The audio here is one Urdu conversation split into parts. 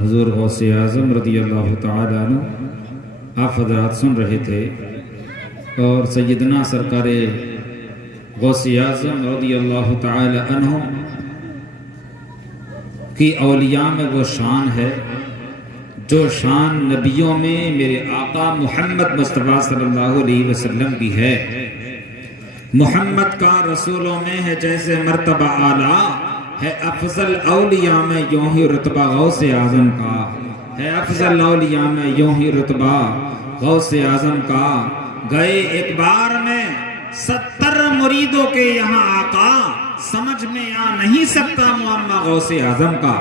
حضور غوث اعظم رضی اللہ تعالیٰ عنہ آپ حضرات سن رہے تھے، اور سیدنا سرکار غوث اعظم رضی اللہ تعالیٰ عنہ کی اولیاء میں وہ شان ہے جو شان نبیوں میں میرے آقا محمد مصطفیٰ صلی اللہ علیہ وسلم کی ہے۔ محمد کا رسولوں میں ہے جیسے مرتبہ اعلیٰ، ہے افضل اولیاء میں یوں ہی رتبہ غوث اعظم کا، ہے افضل اولیاء میں یوں ہی رتبہ غوث اعظم کا۔ گئے ایک بار میں 70 مریدوں کے یہاں آقا، سمجھ میں آ نہیں سکتا معمہ غوث اعظم کا۔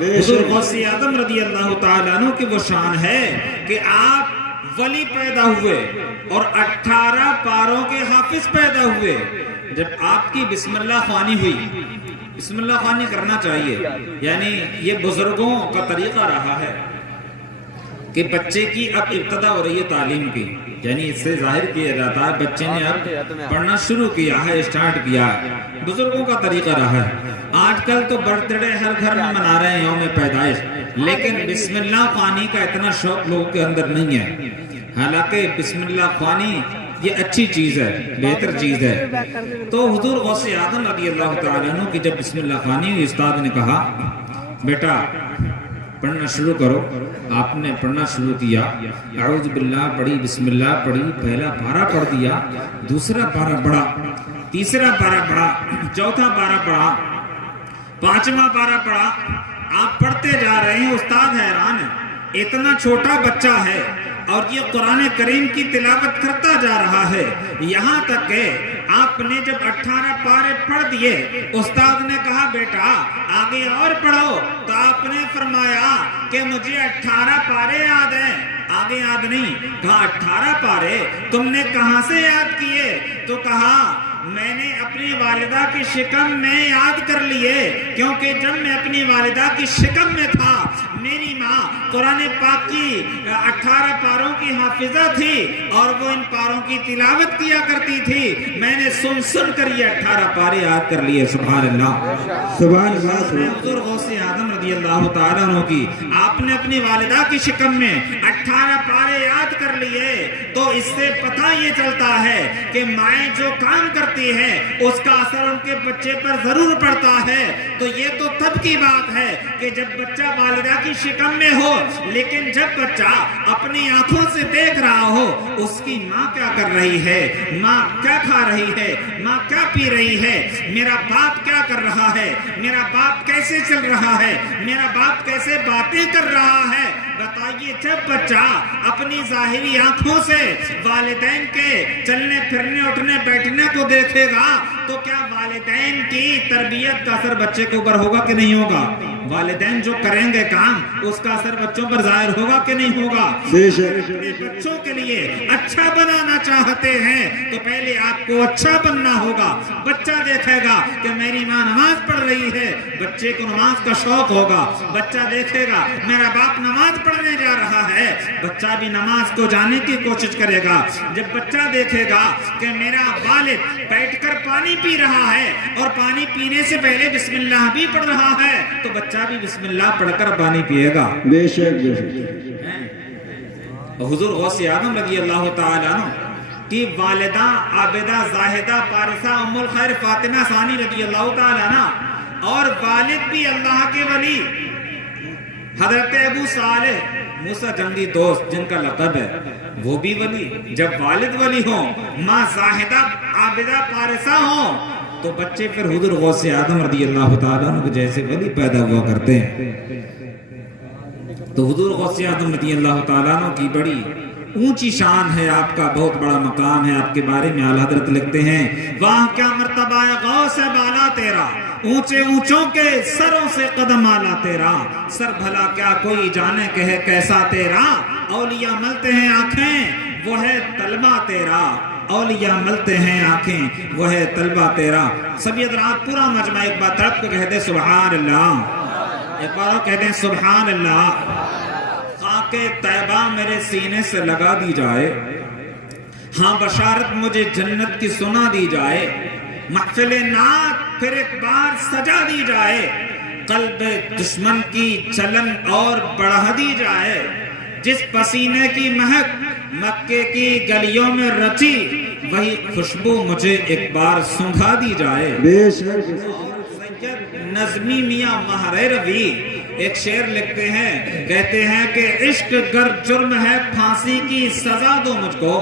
حضور غوث اعظم رضی اللہ تعالیٰ عنہ کی وہ شان ہے کہ آپ ولی پیدا ہوئے اور 18 پاروں کے حافظ پیدا ہوئے۔ جب آپ کی بسم اللہ خوانی ہوئی، بسم اللہ خوانی کرنا چاہیے، یعنی یہ بزرگوں کا طریقہ رہا ہے کہ بچے کی اب ابتدا ہو رہی ہے تعلیم کی، یعنی اس سے ظاہر کیا جاتا ہے بچے نے اب پڑھنا شروع کیا ہے، اسٹارٹ کیا ہے، بزرگوں کا طریقہ رہا ہے۔ آج کل تو برتھ ڈے ہر گھر میں منا رہے ہیں، یوم پیدائش، لیکن بسم اللہ خوانی کا اتنا شوق لوگوں کے اندر نہیں ہے۔ حالانکہ بسم اللہ خوانی یہ اچھی چیز ہے، بہتر چیز ہے۔ تو حضور غوث اعظم رضی اللہ تعالیٰ عنہ کی جب بسم اللہ خوانی ہوئی، استاد نے کہا بیٹا پڑھنا شروع کرو۔ آپ نے پڑھنا شروع کیا، اعوذ باللہ پڑھی، بسم اللہ پڑھی، پہلا پارہ پڑھ دیا، دوسرا پارہ پڑھا، تیسرا پارہ پڑھا، چوتھا پارہ پڑھا، پانچواں پارہ پڑھا۔ آپ پڑھتے جا رہے ہیں، استاد حیران ہے، اتنا چھوٹا بچہ ہے اور یہ قرآن کریم کی تلاوت کرتا جا رہا ہے۔ یہاں تک کہ آپ نے جب 18 پارے پڑھ دیے، استاد نے کہا بیٹا آگے اور پڑھو، تو آپ نے فرمایا کہ مجھے 18 پارے یاد ہیں، آگے یاد نہیں۔ کہا 18 پارے تم نے کہاں سے یاد کیے؟ تو کہا میں نے اپنی والدہ کی شکم میں یاد کر لیے، کیونکہ جب میں اپنی والدہ کی شکم میں تھا، میری ماں قرآن پاک کی 18 پاروں کی حافظہ تھی اور وہ ان پاروں کی تلاوت کیا کرتی تھی۔ میں نے سن سن کر یہ 18 پارے یاد کر لیے۔ سبحان اللہ، سبحان اللہ۔ حضور غوث اعظم رضی اللہ تعالیٰ عنہ کی آپ نے اپنی والدہ کی شکم میں 18 پارے یاد کر لیے، تو اس سے پتہ یہ چلتا ہے کہ مائیں جو کام کرتی ہے اس کا اثر ان کے بچے پر ضرور پڑتا ہے۔ تو یہ تو تب کی بات ہے کہ جب بچہ والدہ کی شکم میں ہو، لیکن جب بچہ اپنی آنکھوں سے دیکھ رہا ہو اس کی ماں کیا کر رہی ہے، ماں کیا کھا رہی ہے، ماں کیا پی رہی ہے، میرا باپ کیا کر رہا ہے، میرا باپ کیسے چل رہا ہے، میرا باپ کیسے باتیں کر رہا ہے۔ بتائیے جب بچہ اپنی ظاہری آنکھوں سے والدین کے چلنے پھرنے اٹھنے بیٹھنے کو دیکھے گا تو کیا والدین کی تربیت کا اثر بچے کے اوپر ہوگا کہ نہیں ہوگا؟ والدین جو کریں گے کام اس کا اثر بچوں پر ظاہر ہوگا کہ نہیں ہوگا؟ اپنے بچوں کے لیے اچھا بنانا چاہتے ہیں تو پہلے آپ کو اچھا بننا ہوگا۔ بچہ دیکھے گا کہ میری ماں نماز پڑھ رہی ہے، بچے کو نماز کا شوق ہوگا۔ بچہ دیکھے گا میرا باپ نماز پڑھنے جا رہا ہے، بچہ بھی نماز کو جانے کی کوشش کرے گا۔ جب بچہ دیکھے گا کہ میرا والد بیٹھ کر پانی پی رہا ہے اور پانی پینے سے پہلے بسم اللہ بھی پڑھ رہا ہے تو بچہ بھی بسم اللہ پڑھ کر پانی پیے گا۔ بے شک بے شک۔ حضور غوث اعظم رضی اللہ تعالیٰ عنہ کی والدہ عابدہ زاہدہ پارسہ ام الخیر فاطمہ ثانی رضی اللہ تعالیٰ عنہ، اور والد بھی اللہ کے ولی حضرت ابو صالح موسیٰ جنگی دوست جن کا لقب ہے، وہ بھی ولی۔ جب والد ولی ہوں، ماں زاہدہ عابدہ پارسہ ہوں، تو بچے پھر حضور غوث اعظم رضی اللہ تعالیٰ عنہ جیسے ولی پیدا ہوا کرتے ہیں۔ تو حضور غوث اعظم رضی اللہ تعالیٰ عنہ کی بڑی اونچی شان ہے، آپ کا بہت بڑا مقام ہے۔ آپ کے بارے میں اعلیٰ حضرت لکھتے ہیں، وہاں کیا مرتبہ ہے غوث بالا تیرا، اونچے اونچوں کے سروں سے قدم آلا تیرا، سر بھلا کیا کوئی جانے کہ ہے کیسا تیرا، اولیاء ملتے ہیں آنکھیں وہ ہے طلبہ تیرا، اولیاء ملتے ہیں آنکھیں وہ ہے طلبہ تیرا۔ سبھی حضرات پورا مجمع ایک بار تڑپ کے کہتے سبحان اللہ، ایک بار کہتے ہیں سبحان اللہ۔ خاک طیبہ میرے سینے سے لگا دی جائے، ہاں بشارت مجھے جنت کی سنا دی جائے، محفل نعت پھر ایک بار سجا دی جائے، قلب دشمن کی چلن اور بڑھا دی جائے، جس پسینے کی مہک مکے کی گلیوں میں رچی، وہی خوشبو مجھے ایک بار سونگھا دی جائے۔ سید نظمی میاں مہروی ایک شعر لکھتے ہیں، کہتے ہیں کہ عشق گر جرم ہے پھانسی کی سزا دو مجھ کو،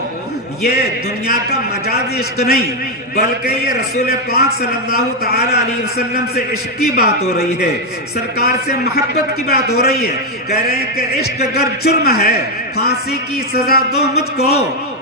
یہ دنیا کا مجازی عشق نہیں بلکہ یہ رسول پاک صلی اللہ تعالی علیہ وسلم سے عشق کی بات ہو رہی ہے، سرکار سے محبت کی بات ہو رہی ہے۔ کہہ رہے ہیں کہ عشق گر جرم ہے پھانسی کی سزا دو مجھ کو،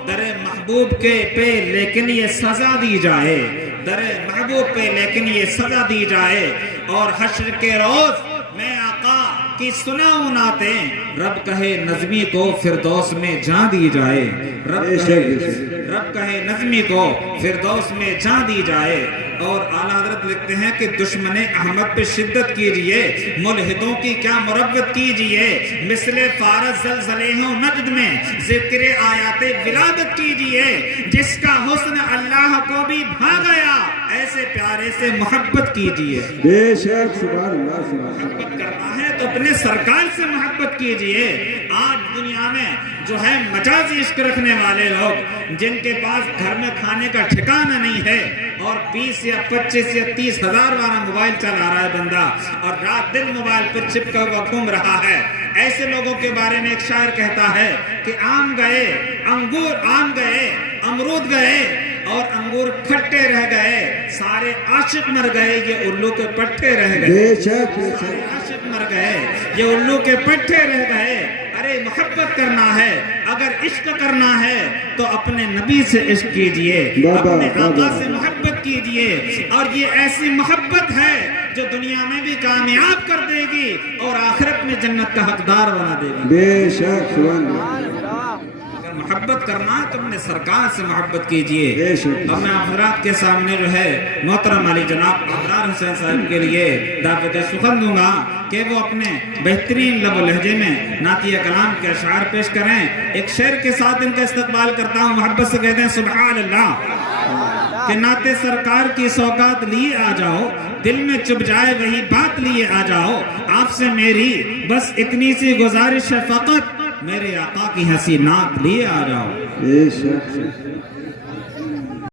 در محبوب کے پہ لیکن یہ سزا دی جائے، در محبوب پہ لیکن یہ سزا دی جائے، اور حشر کے روز میں آقا کی سناؤں نعتیں، رب کہے نظمی کو فردوس میں جان دی جائے، رب کہے نظمی کو فردوس میں جان دی جائے۔ اور اعلیٰ حضرت لکھتے ہیں کہ دشمن احمد پہ شدت کیجئے، ملحدوں کی کیا مروت کیجئے، مثل فارس زلزلے ہوں نجد میں ذکر آیات ولادت کیجئے، جس کا حسن اللہ کو بھی بھا گیا، ایسے پیارے سے محبت کیجئے۔ بے شک سبحان اللہ سبحان اللہ۔ محبت کرنا ہے تو اپنے سرکار سے محبت کیجئے۔ آج دنیا میں جو ہے مجازی عشق رکھنے والے لوگ، جن کے پاس گھر میں کھانے کا ٹھکانہ نہیں ہے اور 20 یا 25 یا 30 ہزار والا موبائل چلا رہا ہے بندہ، اور رات دن موبائل پر چپکا ہوا گھوم رہا ہے، ایسے لوگوں کے بارے میں ایک شاعر کہتا ہے کہ آم گئے امرود گئے اور انگور کھٹے رہ گئے، سارے عاشق مر گئے، یہ الو کے پٹھے رہ گئے۔ بے شک سارے عاشق مر گئے، یہ الو کے پٹھے رہ گئے۔ ارے محبت کرنا ہے، اگر عشق کرنا ہے تو اپنے نبی سے عشق کیجئے، اپنے آقا سے محبت کیجئے، اور یہ ایسی محبت ہے جو دنیا میں بھی کامیاب کر دے گی اور آخرت میں جنت کا حقدار بنا دے گی۔ بے شک سبحان اللہ۔ اگر محبت کرنا ہے تو اپنے سرکار سے محبت کیجئے۔ بے شک۔ اب میں حضرات کے سامنے جو ہے محترم علی جناب ابرار حسین صاحب کے لیے دعوت سخن دوں گا کہ وہ اپنے بہترین لب و لہجے میں نعتیہ کلام کے اشعار پیش کریں۔ ایک شعر کے ساتھ ان کا استقبال کرتا ہوں، محبت سے کہتے ہیں سبحان اللہ، کہ نعت سرکار کی سوگات لیے آ جاؤ، دل میں چپ جائے وہی بات لیے آ جاؤ، آپ سے میری بس اتنی سی گزارش ہے فقط، میرے آقا کی ہنسی نعت لیے آ جاؤ۔ بے شک